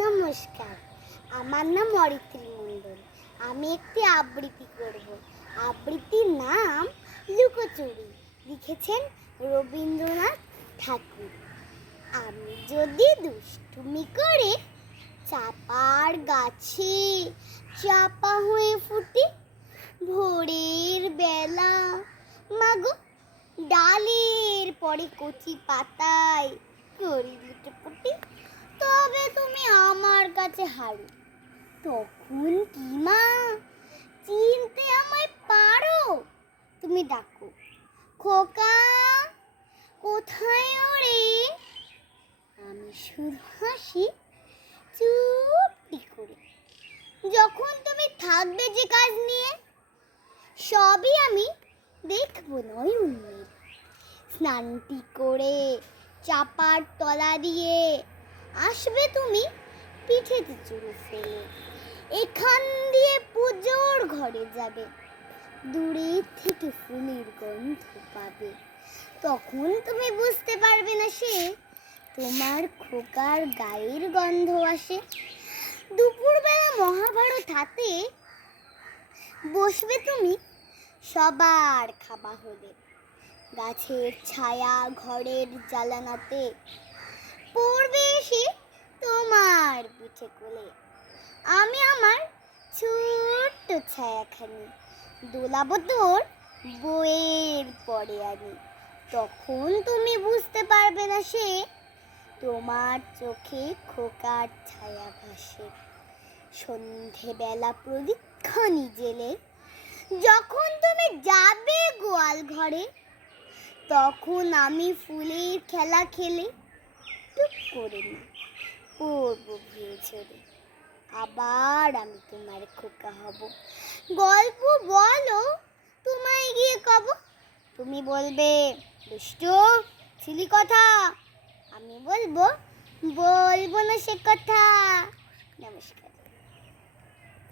নমস্কার। আমার নাম অরিত্রী মণ্ডল। আমি একটি আবৃত্তি করব। আবৃত্তির নাম লুকোচুরি। লিখেছেন রবীন্দ্রনাথ ঠাকুর। আমি যদি দুষ্টুমি করে চাপার গাছে চাপা হয়ে ফুটি ভোরের বেলা, মাগো, ডালের পরে কচি পাতায় করি ফুটি তবে তুমি কাছে হারো তখন কি মা? চিনতে আমায় পারো? তুমি ডাকো। খোকা, কোথায় ওরে? আমি শুধু হাসি চুপটি করে। যখন তুমি থাকবে যে কাজ নিয়ে, সবই আমি দেখব নয় উন্মের স্নানটি করে চাপার তলা দিয়ে আসবে তুমি পিঠেতে চুরু ফেলে এখান দিয়ে পুজোর ঘরে যাবে। দূরে থেকে ফুলের গন্ধ পাবে। তখন তুমি বুঝতে পারবে না সে, তোমার খোকার গায়ের গন্ধ আসে। দুপুরবেলা মহাভারত হাতে বসবে তুমি, সবার খাবা হলে। গাছের ছায়া ঘরের জ্বালানাতে। পড়বে এসে তোমার পিঠে কোলে। আমি আমার ছোট্ট ছায়াখানি দোলাবো তোর বইয়ের পরে আনি। তখন তুমি বুঝতে পারবে না সে, তোমার চোখে খোকার ছায়া ভাসে। সন্ধেবেলা প্রদীক্ষণি জেলে যখন তুমি যাবে গোয়াল ঘরে, তখন আমি ফুলের খেলা খেলে টুক করে নি পড়ব ভিড়ে ছেড়ে আবার আমি তোমার খোকা হব। গল্প বলো, তোমায় গিয়ে কব। তুমি বলবে, দুষ্টু, ছিলি কথা? আমি বলব বলব না সে কথা। নমস্কার।